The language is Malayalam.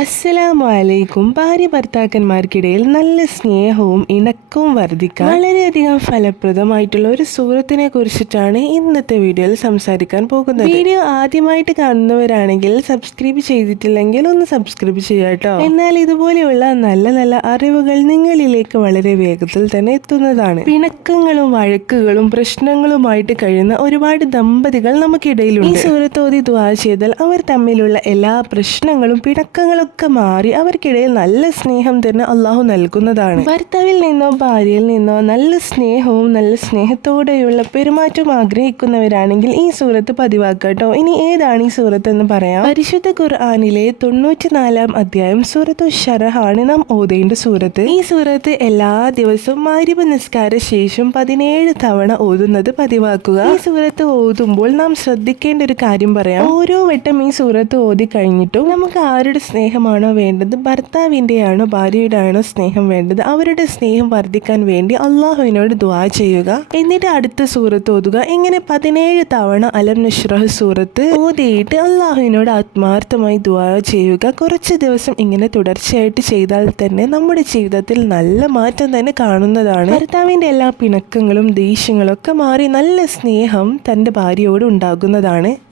അസ്സലാമു അലൈക്കും ഭാര്യ ഭർത്താക്കന്മാർക്കിടയിൽ നല്ല സ്നേഹവും ഇണക്കവും വർദ്ധിക്കാൻ വളരെയധികം ഫലപ്രദമായിട്ടുള്ള ഒരു സൂറത്തിനെ കുറിച്ചിട്ടാണ് ഇന്നത്തെ വീഡിയോയിൽ സംസാരിക്കാൻ പോകുന്നത്. വീഡിയോ ആദ്യമായിട്ട് കാണുന്നവരാണെങ്കിൽ സബ്സ്ക്രൈബ് ചെയ്തിട്ടില്ലെങ്കിൽ ഒന്ന് സബ്സ്ക്രൈബ് ചെയ്യാട്ടോ എന്നാൽ ഇതുപോലെയുള്ള നല്ല നല്ല അറിവുകൾ നിങ്ങളിലേക്ക് വളരെ വേഗത്തിൽ തന്നെ എത്തുന്നതാണ്. പിണക്കങ്ങളും വഴക്കുകളും പ്രശ്നങ്ങളുമായിട്ട് കഴിയുന്ന ഒരുപാട് ദമ്പതികൾ നമുക്കിടയിലുണ്ട്. ഈ സൂറത്തോതി ദ്വാ ചെയ്താൽ അവർ തമ്മിലുള്ള എല്ലാ പ്രശ്നങ്ങളും പിണക്കങ്ങളൊക്കെ മാറി അവർക്കിടയിൽ നല്ല സ്നേഹം തന്നെ അള്ളാഹു നൽകുന്നതാണ്. ഭർത്താവിൽ നിന്നോ ഭാര്യയിൽ നിന്നോ നല്ല സ്നേഹവും നല്ല സ്നേഹത്തോടെയുള്ള പെരുമാറ്റം ആഗ്രഹിക്കുന്നവരാണെങ്കിൽ ഈ സൂറത്ത് പതിവാക്കാട്ടോ. ഇനി ഏതാണ് ഈ സൂറത്ത് എന്ന് പറയാം? പരിശുദ്ധ ഖുർആാനിലെ തൊണ്ണൂറ്റിനാലാം അധ്യായം സൂറത്തു ഷറഹാണ് നാം ഓതേണ്ട സൂറത്ത്. ഈ സൂറത്ത് എല്ലാ ദിവസവും മാരിബ് നിസ്കാര ശേഷം പതിനേഴ് തവണ ഓതുന്നത് പതിവാക്കുക. ഈ സൂറത്ത് ഓതുമ്പോൾ നാം ശ്രദ്ധിക്കേണ്ട ഒരു കാര്യം പറയാം. ഓരോ വട്ടം ഈ സൂറത്ത് ഓതി കഴിഞ്ഞിട്ടും നമുക്ക് ആരുടെ സ്നേഹമാണോ വേണ്ടത്? ഭർത്താവിന്റെയാണോ ഭാര്യയുടെ ആണോ സ്നേഹം വേണ്ടത്? അവരുടെ സ്നേഹം വർദ്ധിക്കാൻ വേണ്ടി അള്ളാഹുവിനോട് ദ്വാ ചെയ്യുക. എന്നിട്ട് അടുത്ത സൂറത്ത് ഓതുക. ഇങ്ങനെ പതിനേഴ് തവണ അലം നഷ്റഹ് സൂറത്ത് ഓതിയിട്ട് അള്ളാഹുവിനോട് ആത്മാർത്ഥമായി ദ്വാ ചെയ്യുക. കുറച്ച് ദിവസം ഇങ്ങനെ തുടർച്ചയായിട്ട് ചെയ്താൽ തന്നെ നമ്മുടെ ജീവിതത്തിൽ നല്ല മാറ്റം തന്നെ കാണുന്നതാണ്. ഭർത്താവിന്റെ എല്ലാ പിണക്കങ്ങളും ദേഷ്യങ്ങളും ഒക്കെ മാറി നല്ല സ്നേഹം തന്റെ ഭാര്യയോട് ഉണ്ടാകുന്നതാണ്.